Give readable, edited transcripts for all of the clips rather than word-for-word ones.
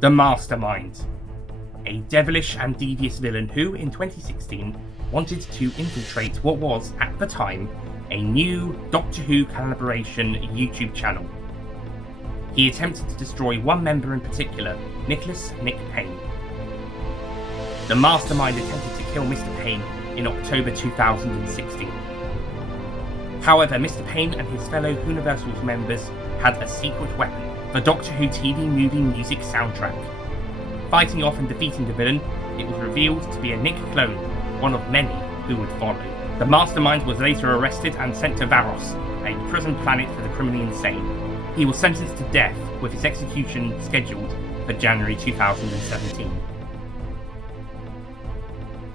The Mastermind, a devilish and devious villain who, in 2016, wanted to infiltrate what was, at the time, a new Doctor Who collaboration YouTube channel. He attempted to destroy one member in particular, Nicholas "Nick" Payne. The Mastermind attempted to kill Mr. Payne in October 2016. However, Mr. Payne and his fellow Twoniversals members had a secret weapon, the Doctor Who TV movie music soundtrack. Fighting off and defeating the villain, it was revealed to be a Nick clone, one of many who would follow. The Mastermind was later arrested and sent to Varos, a prison planet for the criminally insane. He was sentenced to death, with his execution scheduled for January 2017.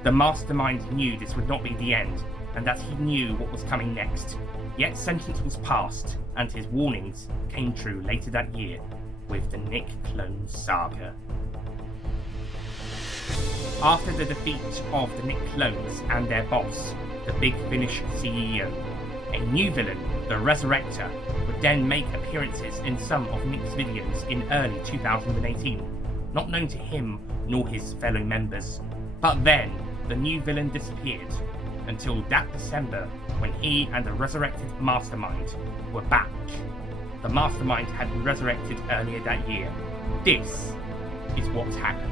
The Mastermind knew this would not be the end, and that he knew what was coming next. Yet sentence was passed, and his warnings came true later that year with the Nick Clone saga. After the defeat of the Nick Clones and their boss, the Big Finish CEO, a new villain, the Resurrector, would then make appearances in some of Nick's videos in early 2018, not known to him nor his fellow members. But then, the new villain disappeared, until that December when he and the resurrected Mastermind were back. The Mastermind had been resurrected earlier that year. This is what's happened.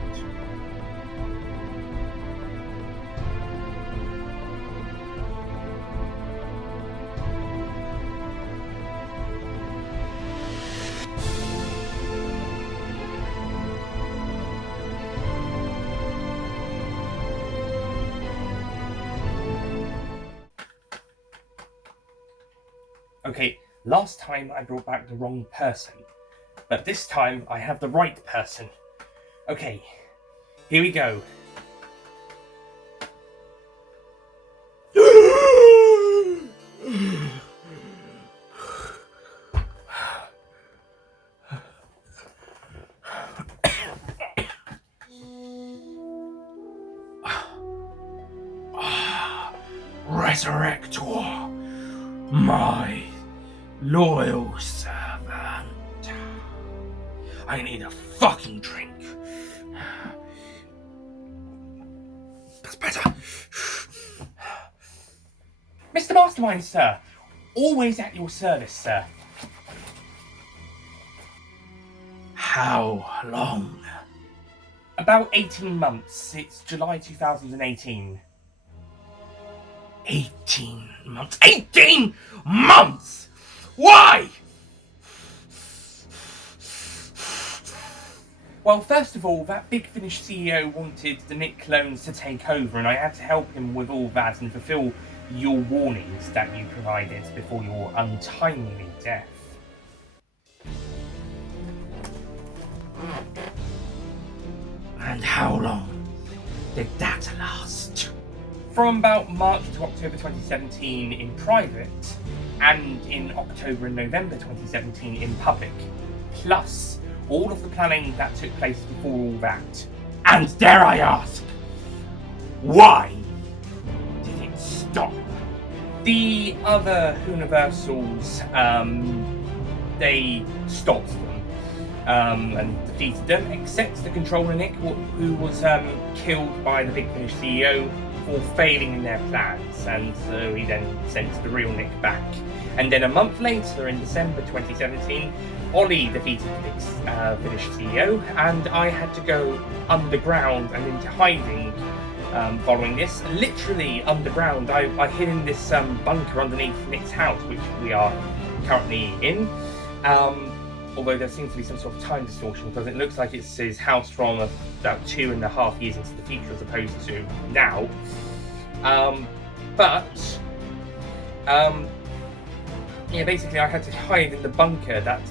Okay, last time I brought back the wrong person, but this time I have the right person. Okay, here we go. Resurrector, my loyal servant. I need a fucking drink. That's better. Mr. Mastermind, sir. Always at your service, sir. How long? About 18 months. It's July 2018. 18 months. 18 months! Why? Well, first of all, that Big Finish CEO wanted the Nick clones to take over, and I had to help him with all that and fulfill your warnings that you provided before your untimely death. And how long did that last? From about March to October 2017 in private, and in October and November 2017 in public, plus all of the planning that took place before all that. And dare I ask, why did it stop? The other Twoniversals, they stopped them and defeated them, except the controller Nick, who was killed by the Big Finish CEO for failing in their plans, and so he then sent the real Nick back. And then a month later, in December 2017, Ollie defeated the Big Finish CEO, and I had to go underground and into hiding following this. Literally underground. I hid in this bunker underneath Nick's house, which we are currently in. Although there seems to be some sort of time distortion, because it looks like it's his house from about 2.5 years into the future as opposed to now. Yeah, basically I had to hide in the bunker that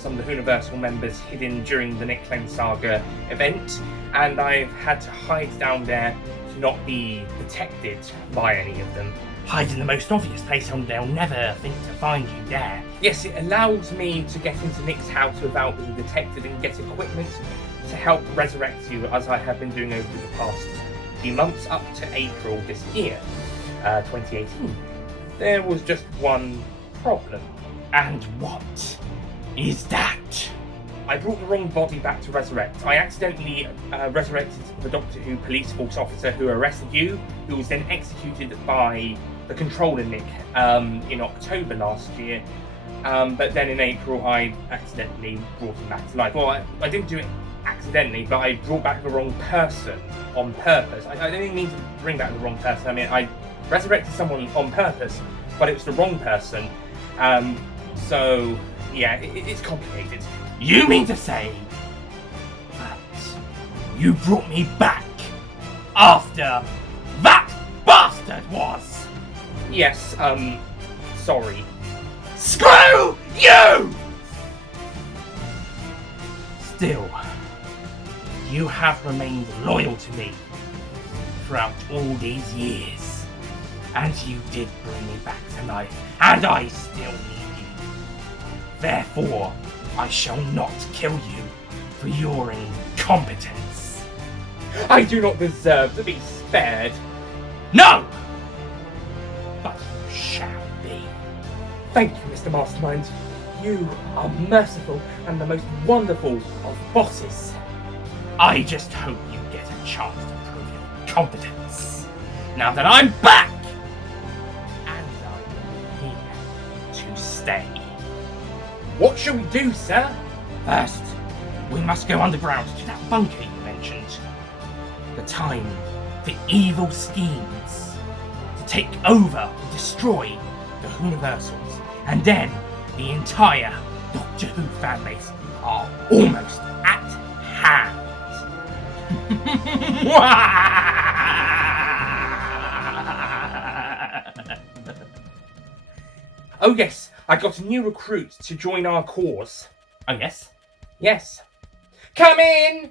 some of the Twoniversal members hid in during the Nick Clone Saga event, and I've had to hide down there to not be detected by any of them. Hide in the most obvious place, and they'll never think to find you there. Yes, it allows me to get into Nick's house without being detected and get equipment to help resurrect you, as I have been doing over the past few months up to April this year, 2018. There was just one problem. And what is that? I brought the wrong body back to resurrect. I accidentally resurrected the Doctor Who police force officer who arrested you, who was then executed by the controller Nick in October last year. But then in April, I accidentally brought him back to life. Well, I didn't do it accidentally, but I brought back the wrong person on purpose. I didn't mean to bring back the wrong person. I mean, I resurrected someone on purpose, but it was the wrong person. So, yeah, it's complicated. You mean to say that you brought me back after that bastard was? Yes, sorry. Screw you! Still, you have remained loyal to me throughout all these years. And you did bring me back to life, and I still need you. Therefore, I shall not kill you for your incompetence. I do not deserve to be spared. No! But you shall be. Thank you, Mr. Mastermind. You are merciful and the most wonderful of bosses. I just hope you get a chance to prove your competence. Now that I'm back! And I'm here to stay. What shall we do, sir? First, we must go underground to that bunker you mentioned. The time for evil schemes to take over and destroy the Twoniversals, and then the entire Doctor Who fanbase are almost at hand. Oh yes, I got a new recruit to join our cause. Oh yes? Yes. Come in!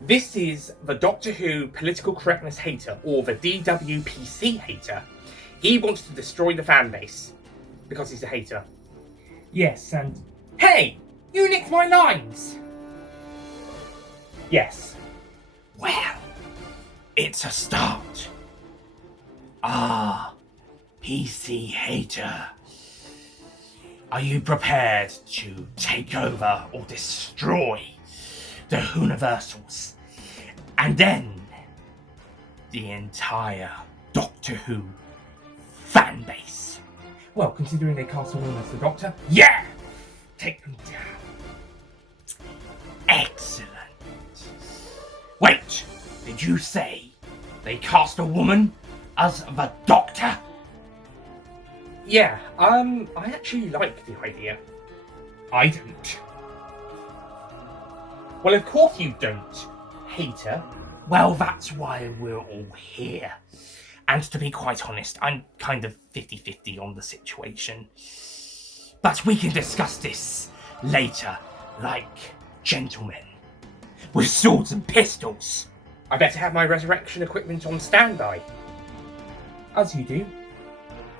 This is the Doctor Who Political Correctness Hater, or the DWPC Hater. He wants to destroy the fanbase, because he's a hater. Yes, and... Hey! You nicked my lines! Yes. Well, it's a start. Ah, PC hater. Are you prepared to take over or destroy the Twoniversals? And then the entire Doctor Who fanbase? Well, considering they cast someone as the Doctor, Yeah! take them down. Excellent. Wait, did you say they cast a woman as the Doctor? Yeah, I actually like the idea. I don't. Well, of course you don't, hater. Well, that's why we're all here. And to be quite honest, I'm kind of 50-50 on the situation. But we can discuss this later, like gentlemen, with swords and pistols. I better have my resurrection equipment on standby. As you do.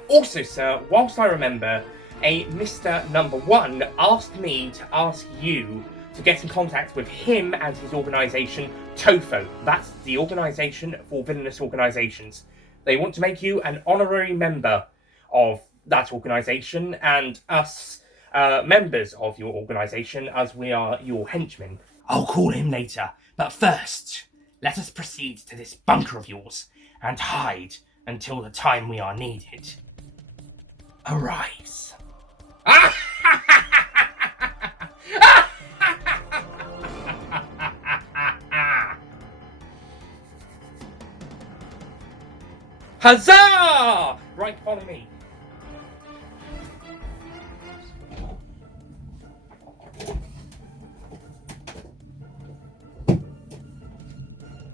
Also, sir, whilst I remember, a Mr. Number One asked me to ask you to get in contact with him and his organisation, TOFO. That's the Organisation for Villainous Organisations. They want to make you an honorary member of that organisation, and us members of your organisation, as we are your henchmen. I'll call him later, but first, let us proceed to this bunker of yours and hide until the time we are needed arrives. Huzzah! Right, follow me.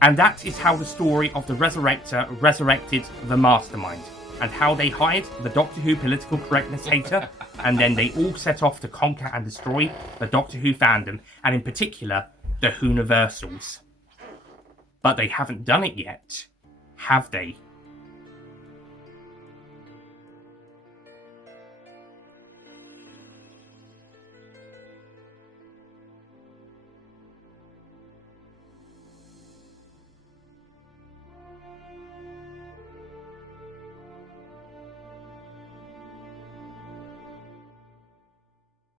And that is how the story of the Resurrector resurrected the Mastermind, and how they hired the Doctor Who political correctness hater, and then they all set off to conquer and destroy the Doctor Who fandom, and in particular, the Twoniversals. But they haven't done it yet, have they?